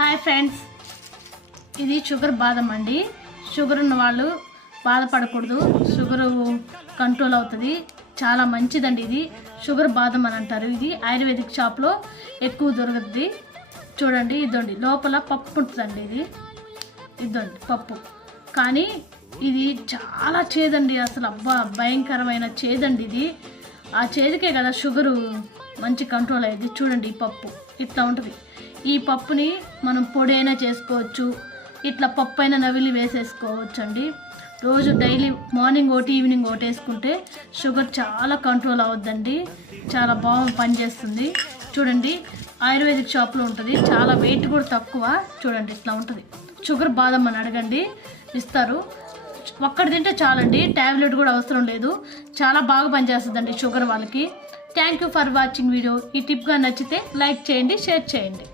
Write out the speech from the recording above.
Hi friends, ఇది sugar బాదం అండి. షుగర్ ఉన్న వాళ్ళు బాధపడకూడదు, షుగర్ కంట్రోల్ అవుతుంది. చాలా మంచిదండి. ఇది షుగర్ బాదం అని అంటారు. ఇది ఆయుర్వేదిక్ షాప్లో ఎక్కువ దొరుకుతుంది. చూడండి, ఇదండి లోపల పప్పు ఉంటుందండి. ఇదండి పప్పు, కానీ ఇది చాలా చేదండి. అసలు అబ్బా భయంకరమైన చేదండి. ఇది ఆ చేదుకే కదా షుగరు మంచి కంట్రోల్ అయ్యేది. చూడండి, ఈ పప్పు ఇట్లా ఉంటుంది. ఈ పప్పుని మనం పొడి అయినా చేసుకోవచ్చు, ఇట్లా పప్పు అయినా నవిలి వేసేసుకోవచ్చు అండి. రోజు డైలీ మార్నింగ్ ఒకటి ఈవినింగ్ ఒకటి వేసుకుంటే షుగర్ చాలా కంట్రోల్ అవుద్దండి. చాలా బాగా పనిచేస్తుంది. చూడండి, ఆయుర్వేదిక్ షాప్లో ఉంటుంది. చాలా వెయిట్ కూడా తక్కువ. చూడండి, ఇట్లా ఉంటుంది. షుగర్ బాదం అని అడగండి, ఇస్తారు. ఒక్కటి తింటే చాలండి, ట్యాబ్లెట్ కూడా అవసరం లేదు. చాలా బాగా పనిచేస్తుందండి షుగర్ వాళ్ళకి. Thank you for watching video. ఈ టిప్గా నచ్చితే లైక్ చేయండి, షేర్ చేయండి.